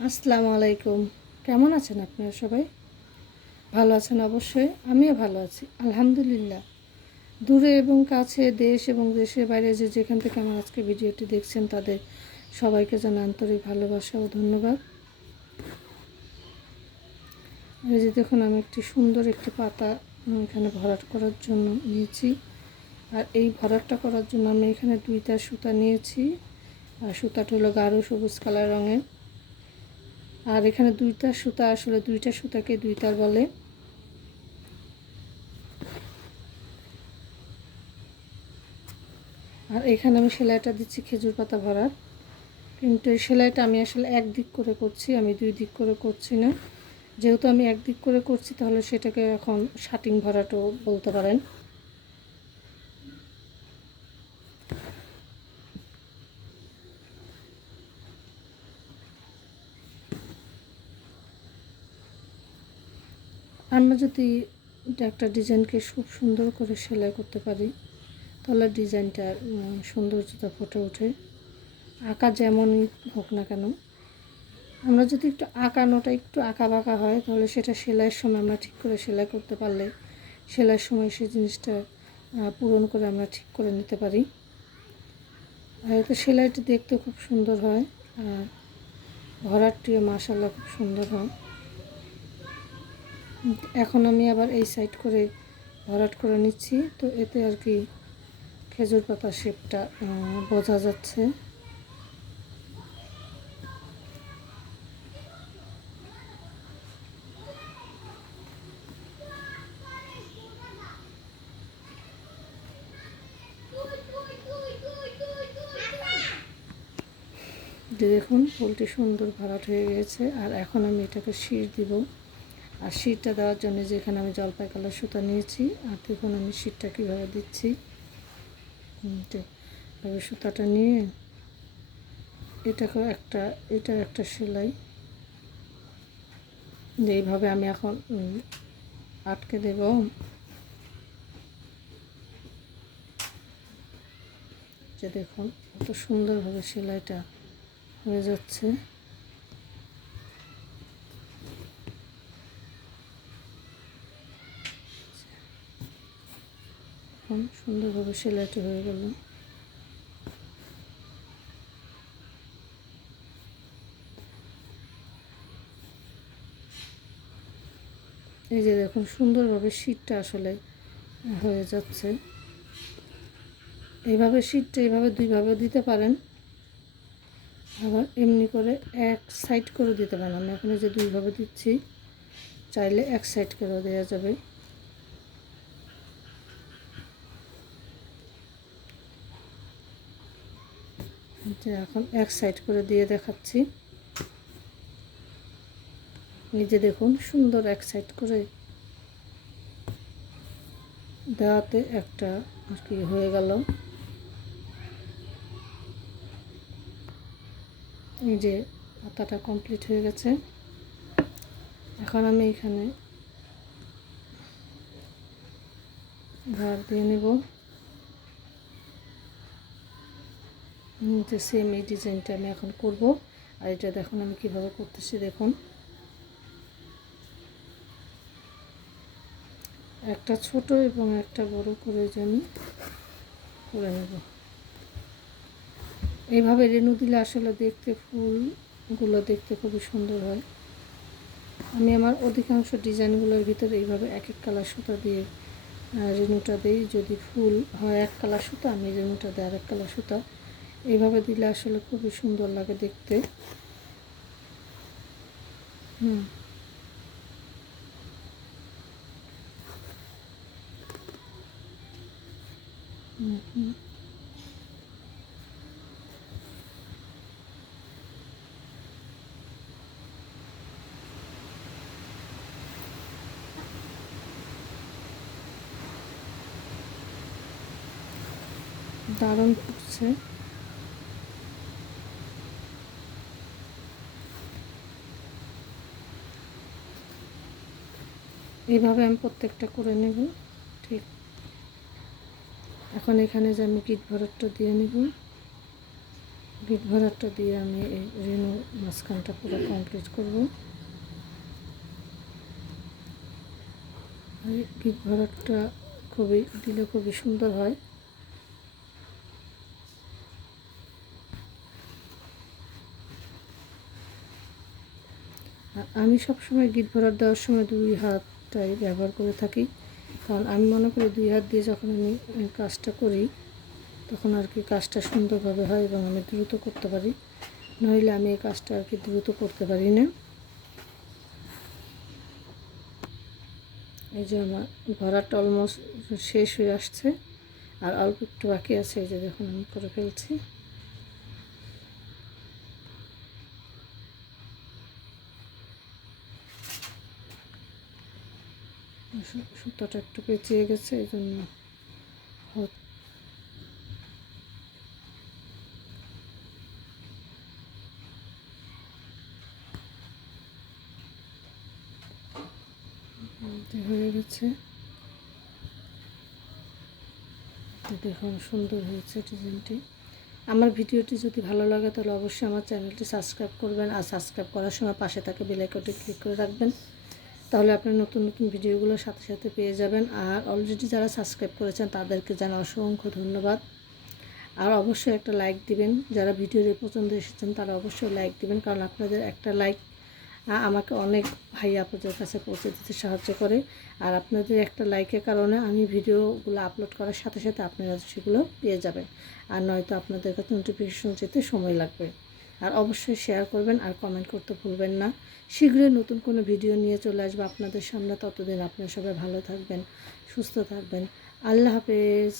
আসসালামু আলাইকুম। কেমন আছেন আপনারা সবাই? ভালো আছেন অবশ্যই। আমিও ভালো আছি আলহামদুলিল্লাহ। দূরে এবং কাছে, দেশ এবং দেশের বাইরে যে যেখান থেকে আমার আজকে ভিডিওটি দেখছেন তাদের সবাইকে জানাই আন্তরিক ভালোবাসা ও ধন্যবাদ। এই যে দেখুন, আমি একটি সুন্দর একটি পাতা এখানে ভরাট করার জন্য নিয়েছি। আর এই ভরাটটা করার জন্য আমি এখানে 2টা সুতা নিয়েছি। আর সুতাটা হলো গাঢ় সবুজ কালার রঙের। আর এখানে 2টা সুতা, আসলে 2টা সুতাকে 2 তার বলে। আর এখানে আমি সেলাইটা দিচ্ছি খেজুর পাতা ভরার, কিন্তু এই সেলাইটা আমি আসলে এক দিক করে করছি, আমি 2 দিক করে করছি না। যেহেতু আমি এক দিক করে করছি তাহলে সেটাকে এখন শাটিং ভরাটও বলতে পারেন। আমরা যদি একটা ডিজাইনকে খুব সুন্দর করে সেলাই করতে পারি তাহলে ডিজাইনটার সৌন্দর্যতা ফুটে ওঠে। আঁকা যেমনই হোক না কেন, আমরা যদি একটু আঁকানোটা একটু আঁকা বাঁকা হয় তাহলে সেটা সেলাইয়ের সময় আমরা ঠিক করে সেলাই করতে পারলে সেলাইয়ের সময় সেই জিনিসটা পূরণ করে আমরা ঠিক করে নিতে পারি। আর এতে সেলাইটি দেখতে খুব সুন্দর হয়, আর ভরাটটিও মাশাআল্লাহ খুব সুন্দর হয়। এখন আমি আবার এই সাইড করে ভরাট করে নিচ্ছি, তো এতে আর কি খেজুর পাতা শেপটা বোঝা যাচ্ছে। দেখুন ফুলটি সুন্দর ভরাট হয়ে গেছে। আর এখন আমি এটাকে শির দিব। আর শিরটা দেওয়ার জন্য যেখানে আমি জলপাই কালার সুতা নিয়েছি, আর দেখুন আমি শিরটা কীভাবে দিচ্ছি। এভাবে সুতাটা নিয়ে এটার একটা সেলাই এইভাবে আমি এখন আটকে দেব। যে দেখুন কত সুন্দরভাবে সেলাইটা হয়ে যাচ্ছে। এখন সুন্দরভাবে সেলাইটা হয়ে গেল। এই যে দেখুন সুন্দরভাবে শীটটা আসলে হয়ে যাচ্ছে। এইভাবে শীটটা এইভাবে 2ভাবে দিতে পারেন, আবার এমনি করে এক সাইড করে দিতে পারেন। আমি এখন যে 2ভাবে দিচ্ছি, চাইলে এক সাইড করেও দেওয়া যাবে। এখন এক সাইড করে দিয়ে দেখাচ্ছি। এই যে দেখুন সুন্দর এক সাইড করে দেওয়াতে একটা আর কি হয়ে গেল। এই যে পাতাটা কমপ্লিট হয়ে গেছে। এখন আমি এখানে ধার দিয়ে নেব। যে সেম এই ডিজাইনটা আমি এখন করব। আর এটা দেখুন আমি কিভাবে করতেছি। দেখুন একটা ছোট এবং একটা বড় করে আমি করে নেব। এইভাবে রেণু দিলে আসলে দেখতে ফুলগুলো দেখতে খুবই সুন্দর হয়। আমি আমার অধিকাংশ ডিজাইনগুলোর ভিতরে এইভাবে এক এক কালার সুতা দিয়ে রেণুটা দিই। যদি ফুল হয় এক কালার সুতা, আমি রেণুটা দিই আর এক কালার সুতা। এইভাবে দিলে আসলে খুবই সুন্দর লাগে দেখতে। হুম হুম হুম দারুণ ফুটছে। এইভাবে আমি প্রত্যেকটা করে নেব। ঠিক এখন এখানে যে আমি গিট ভরাটটা দিয়ে নেব। গিট ভরাটটা দিয়ে আমি এই রেনু মাঝখানটা পুরো কমপ্লিট করব। আর গিট ভরাটটা খুবই সুন্দর হয়। আর আমি সবসময় গিট ভরাট দেওয়ার সময় 2 হাতটাই ব্যবহার করে থাকি, কারণ আমি মনে করি 2 হাত দিয়ে যখন আমি কাজটা করি তখন আর কি কাজটা সুন্দরভাবে হয় এবং আমি দ্রুত করতে পারি, নইলে আমি এই কাজটা আর কি দ্রুত করতে পারি না। এই যে আমার ভরাটটা অলমোস্ট শেষ হয়ে আসছে, আর অল্প একটু বাকি আছে। এই যে দেখুন আমি করে ফেলছি। সুতোটা একটু পেঁচিয়ে গেছে, এই জন্য হয়ে গেছে। দেখুন সুন্দর হয়েছে ডিজাইনটি। আমার ভিডিওটি যদি ভালো লাগে তাহলে অবশ্যই আমার চ্যানেলটি সাবস্ক্রাইব করবেন, আর সাবস্ক্রাইব করার সময় পাশে থাকা বেল আইকনটি ক্লিক করে রাখবেন, তাহলে আপনার নতুন নতুন ভিডিওগুলো সাথে সাথে পেয়ে যাবেন। আর অলরেডি যারা সাবস্ক্রাইব করেছেন তাদেরকে জানাই অসংখ্য ধন্যবাদ। আর অবশ্যই একটা লাইক দিবেন, যারা ভিডিওর এই পর্যন্ত এসেছেন তারা অবশ্যই লাইক দিবেন, কারণ আপনাদের একটা লাইক আমাকে অনেক ভাই আপনাদের কাছে পৌঁছে দিতে সাহায্য করে। আর আপনাদের একটা লাইকের কারণে আমি ভিডিওগুলো আপলোড করার সাথে সাথে আপনারা সেগুলো পেয়ে যাবেন, আর নয়তো আপনাদের কাছে নোটিফিকেশন যেতে সময় লাগবে। আর অবশ্যই শেয়ার করবেন আর কমেন্ট করতে ভুলবেন না। শীঘ্রই নতুন কোনো ভিডিও নিয়ে চলে আসবো আপনাদের সামনে। ততদিন আপনারা সবাই ভালো থাকবেন, সুস্থ থাকবেন। আল্লাহ হাফেজ।